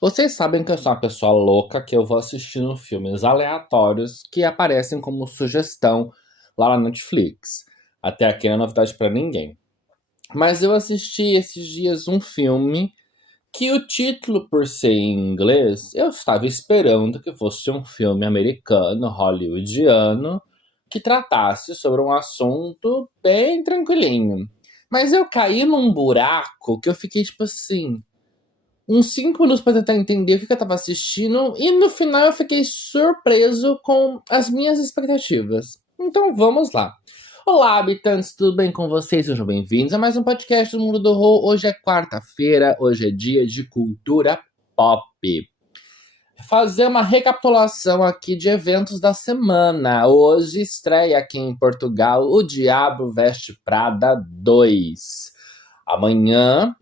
Vocês sabem que eu sou uma pessoa louca que eu vou assistindo filmes aleatórios que aparecem como sugestão lá na Netflix. Até aqui não é novidade pra ninguém. Mas eu assisti esses dias um filme que o título, por ser em inglês, eu estava esperando que fosse um filme americano, hollywoodiano, que tratasse sobre um assunto bem tranquilinho. Mas eu caí num buraco que eu fiquei tipo assim, uns 5 minutos pra tentar entender o que eu tava assistindo, e no final eu fiquei surpreso com as minhas expectativas. Então vamos lá. Olá, habitantes, tudo bem com vocês? Sejam bem-vindos a mais um podcast do Mundo do Horror. Hoje é quarta-feira, hoje é dia de cultura pop. Fazer uma recapitulação aqui de eventos da semana. Hoje estreia aqui em Portugal O Diabo Veste Prada 2. Amanhã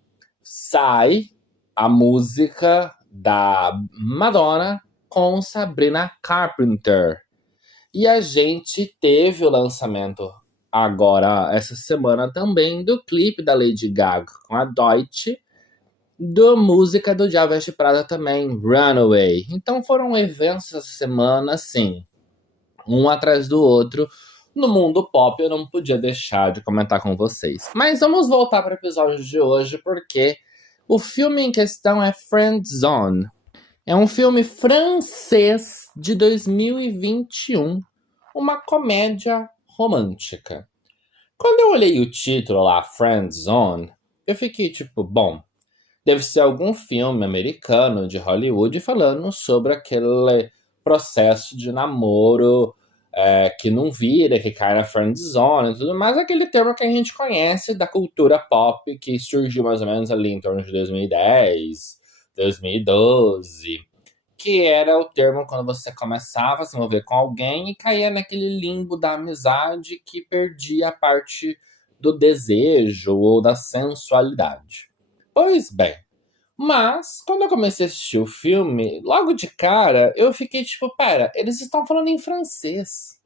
sai a música da Madonna com Sabrina Carpenter. E a gente teve o lançamento agora, essa semana também, do clipe da Lady Gaga com a Deutsche, da música do Diabo Veste Prada também, Runaway. Então foram eventos essa semana, assim, um atrás do outro. No mundo pop eu não podia deixar de comentar com vocês. Mas vamos voltar para o episódio de hoje, porque o filme em questão é Friend Zone. É um filme francês de 2021, uma comédia romântica. Quando eu olhei o título lá, Friend Zone, eu fiquei tipo, bom, deve ser algum filme americano de Hollywood falando sobre aquele processo de namoro que não vira, que cai na friend zone e tudo mais, aquele termo que a gente conhece da cultura pop que surgiu mais ou menos ali em torno de 2010, 2012, que era o termo quando você começava a se envolver com alguém e caía naquele limbo da amizade que perdia a parte do desejo ou da sensualidade. Pois bem, mas quando eu comecei a assistir o filme, logo de cara, eu fiquei tipo, pera, eles estão falando em francês.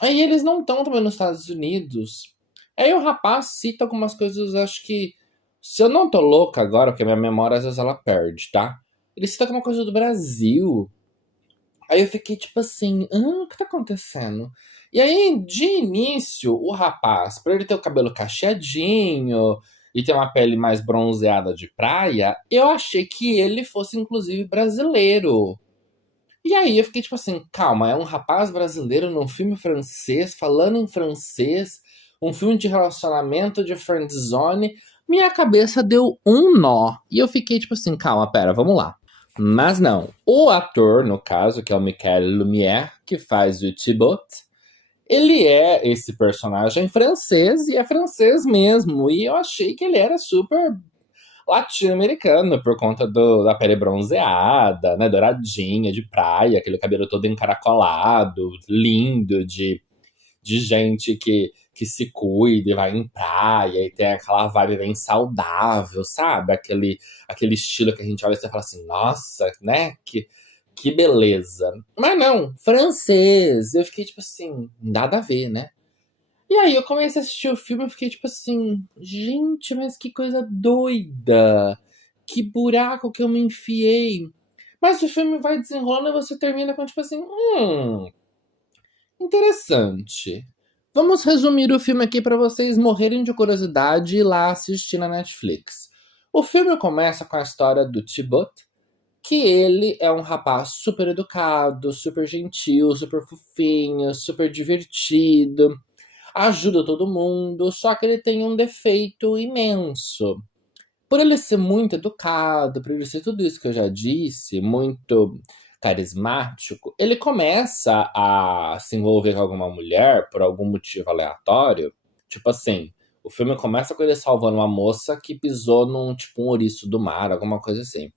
Aí eles não estão também nos Estados Unidos. Aí o rapaz cita algumas coisas, acho que. Se eu não tô louca agora, porque minha memória às vezes ela perde, tá? Ele cita alguma coisa do Brasil. Aí eu fiquei tipo assim, o que tá acontecendo? E aí, de início, o rapaz, por ele ter o cabelo cacheadinho e ter uma pele mais bronzeada de praia, eu achei que ele fosse, inclusive, brasileiro. E aí eu fiquei tipo assim, calma, é um rapaz brasileiro num filme francês, falando em francês, um filme de relacionamento de friendzone. Minha cabeça deu um nó. E eu fiquei tipo assim, calma, pera, vamos lá. Mas não. O ator, no caso, que é o Michael Lumière, que faz o Thibaut, ele é esse personagem francês e é francês mesmo. E eu achei que ele era super latino-americano por conta da pele bronzeada, né, douradinha, de praia, aquele cabelo todo encaracolado, lindo, de gente que se cuida e vai em praia e tem aquela vibe bem saudável, sabe? Aquele estilo que a gente olha e você fala assim, nossa, né? Que beleza. Mas não, francês. Eu fiquei tipo assim, nada a ver, né? E aí eu comecei a assistir o filme e fiquei tipo assim, gente, mas que coisa doida. Que buraco que eu me enfiei. Mas o filme vai desenrolando e você termina com tipo assim, interessante. Vamos resumir o filme aqui para vocês morrerem de curiosidade e ir lá assistir na Netflix. O filme começa com a história do Thibaut, que ele é um rapaz super educado, super gentil, super fofinho, super divertido, ajuda todo mundo, só que ele tem um defeito imenso. Por ele ser muito educado, por ele ser tudo isso que eu já disse, muito carismático, ele começa a se envolver com alguma mulher por algum motivo aleatório. Tipo assim, o filme começa com ele salvando uma moça que pisou num tipo um ouriço do mar, alguma coisa assim.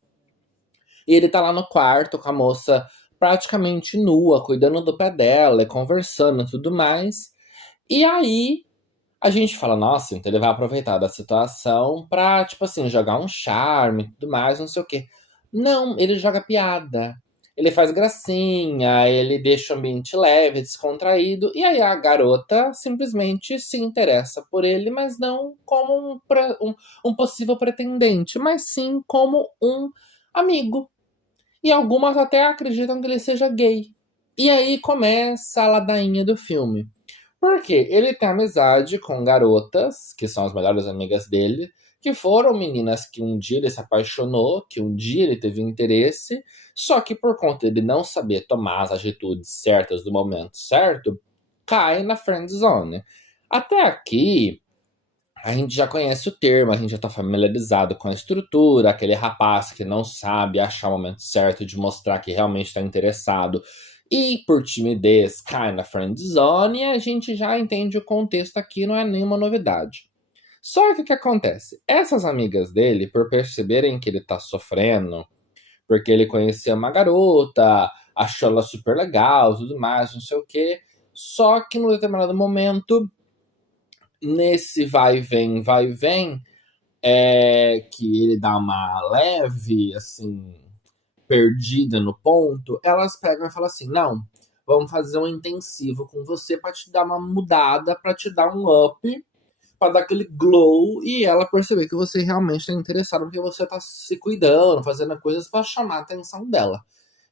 E ele tá lá no quarto com a moça praticamente nua, cuidando do pé dela, e conversando e tudo mais. E aí a gente fala, nossa, então ele vai aproveitar da situação pra, tipo assim, jogar um charme e tudo mais, não sei o quê. Não, ele joga piada. Ele faz gracinha, ele deixa o ambiente leve, descontraído, e aí a garota simplesmente se interessa por ele, mas não como um possível pretendente, mas sim como um amigo. E algumas até acreditam que ele seja gay. E aí começa a ladainha do filme. Porque ele tem amizade com garotas, que são as melhores amigas dele, que foram meninas que um dia ele se apaixonou, que um dia ele teve interesse, só que por conta de não saber tomar as atitudes certas do momento certo, cai na friend zone. Até aqui, a gente já conhece o termo, a gente já tá familiarizado com a estrutura, aquele rapaz que não sabe achar o momento certo de mostrar que realmente está interessado e por timidez cai na friend zone, e a gente já entende o contexto aqui, não é nenhuma novidade. Só que o que acontece? Essas amigas dele, por perceberem que ele tá sofrendo, porque ele conhecia uma garota, achou ela super legal, tudo mais, não sei o quê, só que num determinado momento, nesse vai e vem, que ele dá uma leve, assim, perdida no ponto, elas pegam e falam assim: não, vamos fazer um intensivo com você pra te dar uma mudada, pra te dar um up, pra dar aquele glow e ela perceber que você realmente tá interessado porque você tá se cuidando, fazendo coisas pra chamar a atenção dela.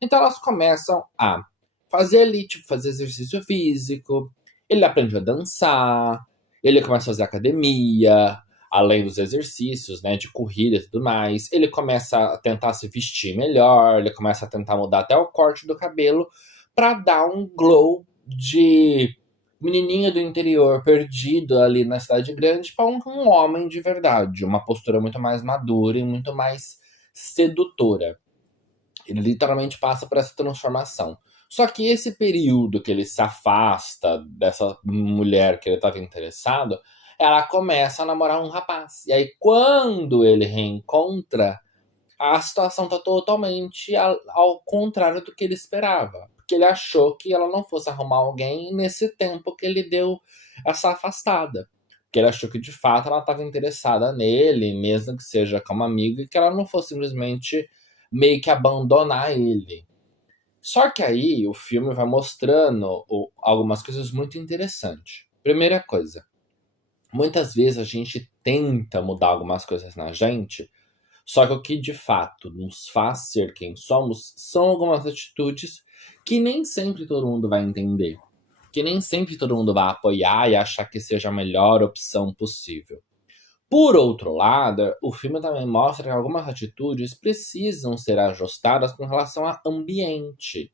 Então elas começam a fazer ali, tipo, fazer exercício físico, ele aprende a dançar, ele começa a fazer academia, além dos exercícios, né, de corrida e tudo mais. Ele começa a tentar se vestir melhor, ele começa a tentar mudar até o corte do cabelo pra dar um glow de menininha do interior perdido ali na cidade grande para um homem de verdade, uma postura muito mais madura e muito mais sedutora. Ele literalmente passa por essa transformação. Só que esse período que ele se afasta dessa mulher que ele estava interessado, ela começa a namorar um rapaz. E aí, quando ele reencontra, a situação tá totalmente ao contrário do que ele esperava. Porque ele achou que ela não fosse arrumar alguém nesse tempo que ele deu essa afastada. Porque ele achou que de fato ela estava interessada nele, mesmo que seja como amigo, e que ela não fosse simplesmente meio que abandonar ele. Só que aí o filme vai mostrando algumas coisas muito interessantes. Primeira coisa, muitas vezes a gente tenta mudar algumas coisas na gente, só que o que de fato nos faz ser quem somos são algumas atitudes que nem sempre todo mundo vai entender. Que nem sempre todo mundo vai apoiar e achar que seja a melhor opção possível. Por outro lado, o filme também mostra que algumas atitudes precisam ser ajustadas com relação ao ambiente.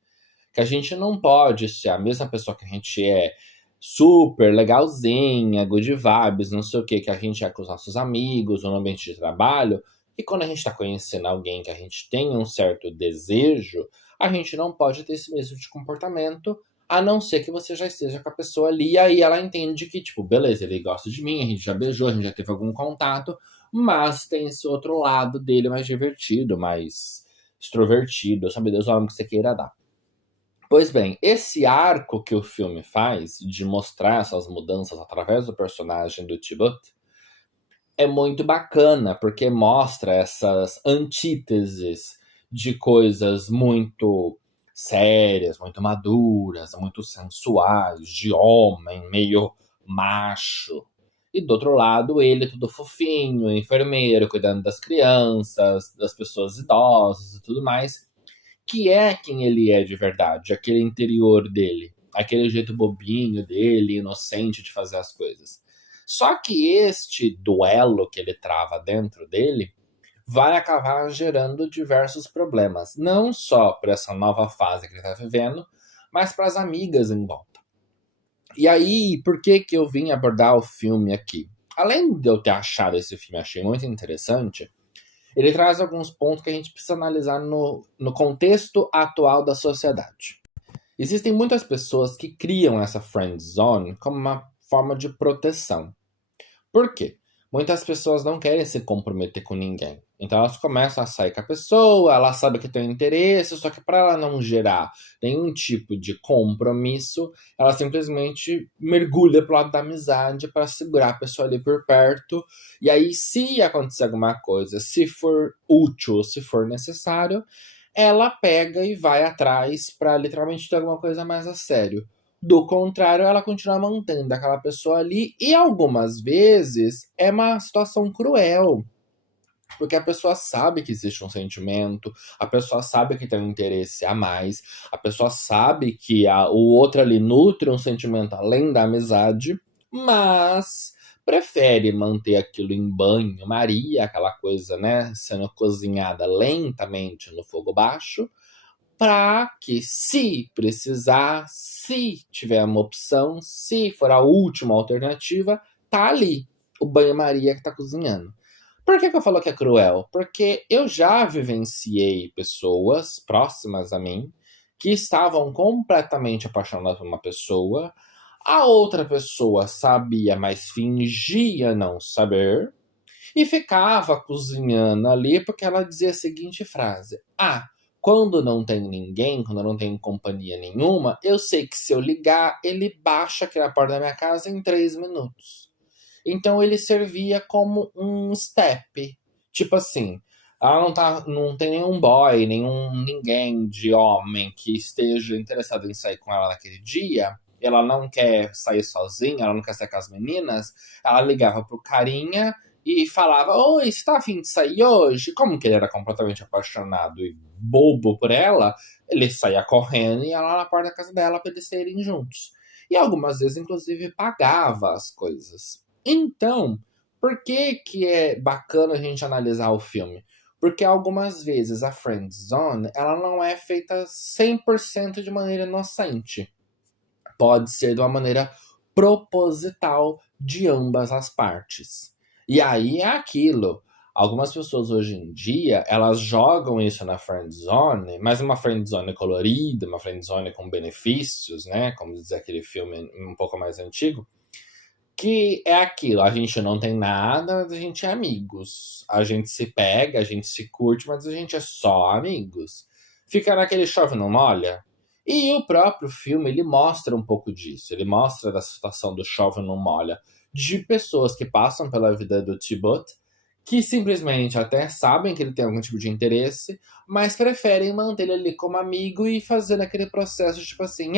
Que a gente não pode ser a mesma pessoa que a gente é, super legalzinha, good vibes, não sei o que a gente é com os nossos amigos ou no ambiente de trabalho, e quando a gente está conhecendo alguém que a gente tem um certo desejo, a gente não pode ter esse mesmo de comportamento, a não ser que você já esteja com a pessoa ali, e aí ela entende que, tipo, beleza, ele gosta de mim, a gente já beijou, a gente já teve algum contato, mas tem esse outro lado dele mais divertido, mais extrovertido, sabe Deus o nome que você queira dar. Pois bem, esse arco que o filme faz de mostrar essas mudanças através do personagem do Tibut é muito bacana, porque mostra essas antíteses de coisas muito sérias, muito maduras, muito sensuais, de homem meio macho. E do outro lado, ele todo fofinho, enfermeiro, cuidando das crianças, das pessoas idosas e tudo mais, que é quem ele é de verdade, aquele interior dele, aquele jeito bobinho dele, inocente de fazer as coisas. Só que este duelo que ele trava dentro dele vai acabar gerando diversos problemas, não só para essa nova fase que ele está vivendo, mas para as amigas em volta. E aí, por que que eu vim abordar o filme aqui? Além de eu ter achado esse filme, achei muito interessante, ele traz alguns pontos que a gente precisa analisar no contexto atual da sociedade. Existem muitas pessoas que criam essa friend zone como uma forma de proteção. Por quê? Muitas pessoas não querem se comprometer com ninguém. Então elas começam a sair com a pessoa, ela sabe que tem interesse, só que para ela não gerar nenhum tipo de compromisso, ela simplesmente mergulha pro lado da amizade para segurar a pessoa ali por perto. E aí, se acontecer alguma coisa, se for útil, se for necessário, ela pega e vai atrás para literalmente ter alguma coisa mais a sério. Do contrário, ela continua mantendo aquela pessoa ali e algumas vezes é uma situação cruel. Porque a pessoa sabe que existe um sentimento, a pessoa sabe que tem um interesse a mais, a pessoa sabe que o outro ali nutre um sentimento além da amizade, mas prefere manter aquilo em banho-maria, aquela coisa, né, sendo cozinhada lentamente no fogo baixo, para que, se precisar, se tiver uma opção, se for a última alternativa, tá ali o banho-maria que tá cozinhando. Por que eu falo que é cruel? Porque eu já vivenciei pessoas próximas a mim que estavam completamente apaixonadas por uma pessoa, a outra pessoa sabia, mas fingia não saber, e ficava cozinhando ali porque ela dizia a seguinte frase: Ah, quando não tem ninguém, quando não tem companhia nenhuma, eu sei que se eu ligar, ele baixa aqui na porta da minha casa em 3 minutos. Então ele servia como um step. Tipo assim, ela não tem nenhum boy, ninguém de homem que esteja interessado em sair com ela naquele dia. Ela não quer sair sozinha, ela não quer sair com as meninas. Ela ligava pro carinha e falava: Oi, você tá afim de sair hoje? Como que ele era completamente apaixonado e bobo por ela, ele saía correndo e ia lá na porta da casa dela pra eles saírem juntos. E algumas vezes, inclusive, pagava as coisas. Então, por que que é bacana a gente analisar o filme? Porque algumas vezes a friend zone, ela não é feita 100% de maneira inocente. Pode ser de uma maneira proposital de ambas as partes. E aí é aquilo. Algumas pessoas hoje em dia, elas jogam isso na friend zone, mas uma friend zone colorida, uma friend zone com benefícios, né? Como diz aquele filme um pouco mais antigo, que é aquilo, a gente não tem nada, mas a gente é amigos. A gente se pega, a gente se curte, mas a gente é só amigos. Fica naquele chove não molha. E o próprio filme, ele mostra um pouco disso. Ele mostra da situação do chove não molha. De pessoas que passam pela vida do Thibaut, que simplesmente até sabem que ele tem algum tipo de interesse, mas preferem manter ele ali como amigo e fazer aquele processo, tipo assim,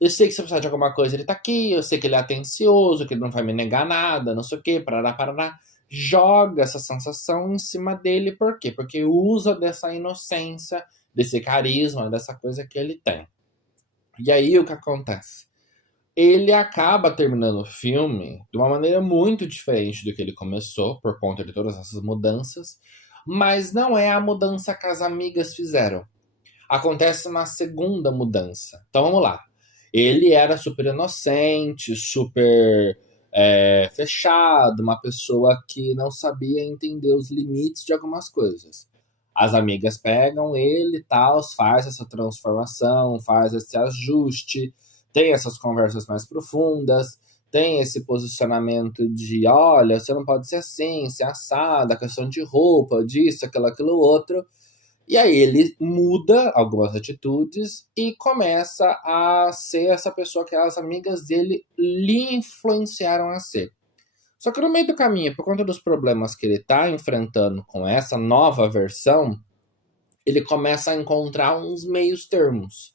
eu sei que se eu precisar de alguma coisa, ele tá aqui, eu sei que ele é atencioso, que ele não vai me negar nada, não sei o quê, parará, parará. Joga essa sensação em cima dele, por quê? Porque usa dessa inocência, desse carisma, dessa coisa que ele tem. E aí o que acontece? Ele acaba terminando o filme de uma maneira muito diferente do que ele começou, por conta de todas essas mudanças, mas não é a mudança que as amigas fizeram. Acontece uma segunda mudança. Então vamos lá. Ele era super inocente, super fechado, uma pessoa que não sabia entender os limites de algumas coisas. As amigas pegam ele e tal, faz essa transformação, faz esse ajuste, tem essas conversas mais profundas, tem esse posicionamento de, olha, você não pode ser assim, ser assado, a questão de roupa, disso, aquilo outro. E aí ele muda algumas atitudes e começa a ser essa pessoa que as amigas dele lhe influenciaram a ser. Só que no meio do caminho, por conta dos problemas que ele está enfrentando com essa nova versão, ele começa a encontrar uns meios termos.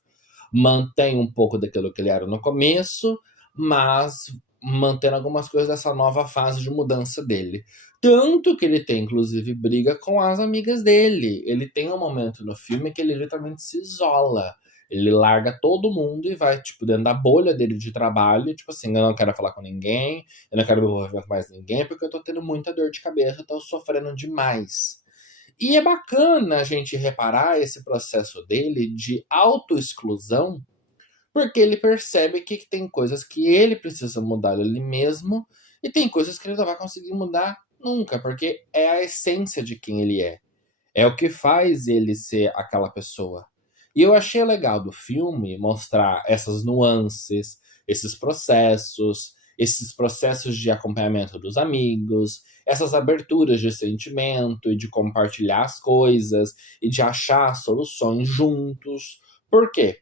Mantém um pouco daquilo que ele era no começo, mas mantendo algumas coisas dessa nova fase de mudança dele. Tanto que ele tem, inclusive, briga com as amigas dele. Ele tem um momento no filme que ele literalmente se isola. Ele larga todo mundo e vai, tipo, dentro da bolha dele de trabalho. Tipo assim, eu não quero falar com ninguém, eu não quero me envolver com mais ninguém, porque eu tô tendo muita dor de cabeça, eu tô sofrendo demais. E é bacana a gente reparar esse processo dele de autoexclusão, porque ele percebe que tem coisas que ele precisa mudar ele mesmo e tem coisas que ele não vai conseguir mudar nunca, porque é a essência de quem ele é. É o que faz ele ser aquela pessoa. E eu achei legal do filme mostrar essas nuances, esses processos de acompanhamento dos amigos, essas aberturas de sentimento e de compartilhar as coisas e de achar soluções juntos. Por quê?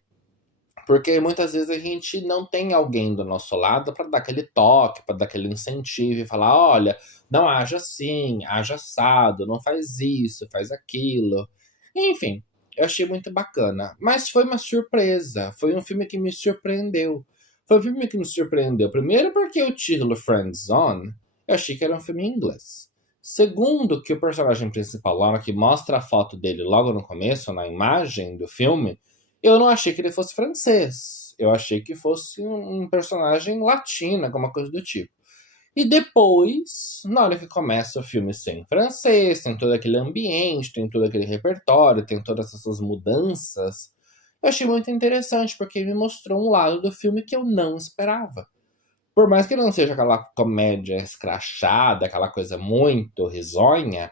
Porque muitas vezes a gente não tem alguém do nosso lado para dar aquele toque, para dar aquele incentivo e falar: olha, não haja assim, haja assado, não faz isso, faz aquilo. Enfim, eu achei muito bacana. Mas foi uma surpresa. Foi um filme que me surpreendeu. Foi um filme que me surpreendeu. Primeiro porque o título Friend Zone, eu achei que era um filme em inglês. Segundo, que o personagem principal, lá que mostra a foto dele logo no começo, na imagem do filme, eu não achei que ele fosse francês. Eu achei que fosse um personagem latino, alguma coisa do tipo. E depois, na hora que começa o filme sem francês, tem todo aquele ambiente, tem todo aquele repertório, tem todas essas mudanças, eu achei muito interessante, porque me mostrou um lado do filme que eu não esperava. Por mais que não seja aquela comédia escrachada, aquela coisa muito risonha,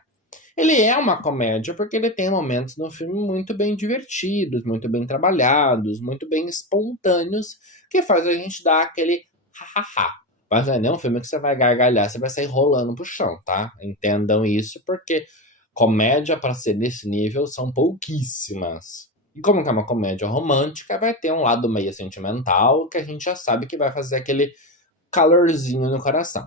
ele é uma comédia porque ele tem momentos no filme muito bem divertidos, muito bem trabalhados, muito bem espontâneos, que faz a gente dar aquele ha-ha-ha. Mas não é nem um filme que você vai gargalhar, você vai sair rolando pro chão, tá? Entendam isso, porque comédia para ser nesse nível são pouquíssimas. E como que é uma comédia romântica, vai ter um lado meio sentimental, que a gente já sabe que vai fazer aquele calorzinho no coração.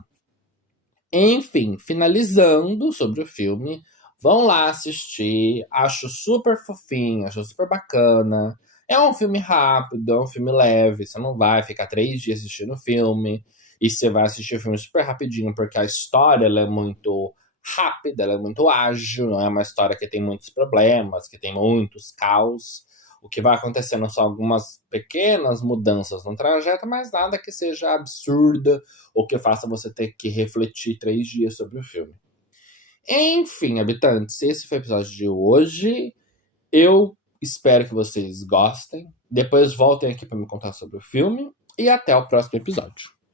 Enfim, finalizando sobre o filme, vão lá assistir. Acho super fofinho, acho super bacana. É um filme rápido, é um filme leve. Você não vai ficar 3 dias assistindo o filme. E você vai assistir o filme super rapidinho, porque a história ela é muito rápida, ela é muito ágil. Não é uma história que tem muitos problemas, que tem muitos caos. O que vai acontecendo são algumas pequenas mudanças no trajeto, mas nada que seja absurda ou que faça você ter que refletir 3 dias sobre o filme. Enfim, habitantes, esse foi o episódio de hoje. Eu espero que vocês gostem. Depois voltem aqui para me contar sobre o filme. E até o próximo episódio.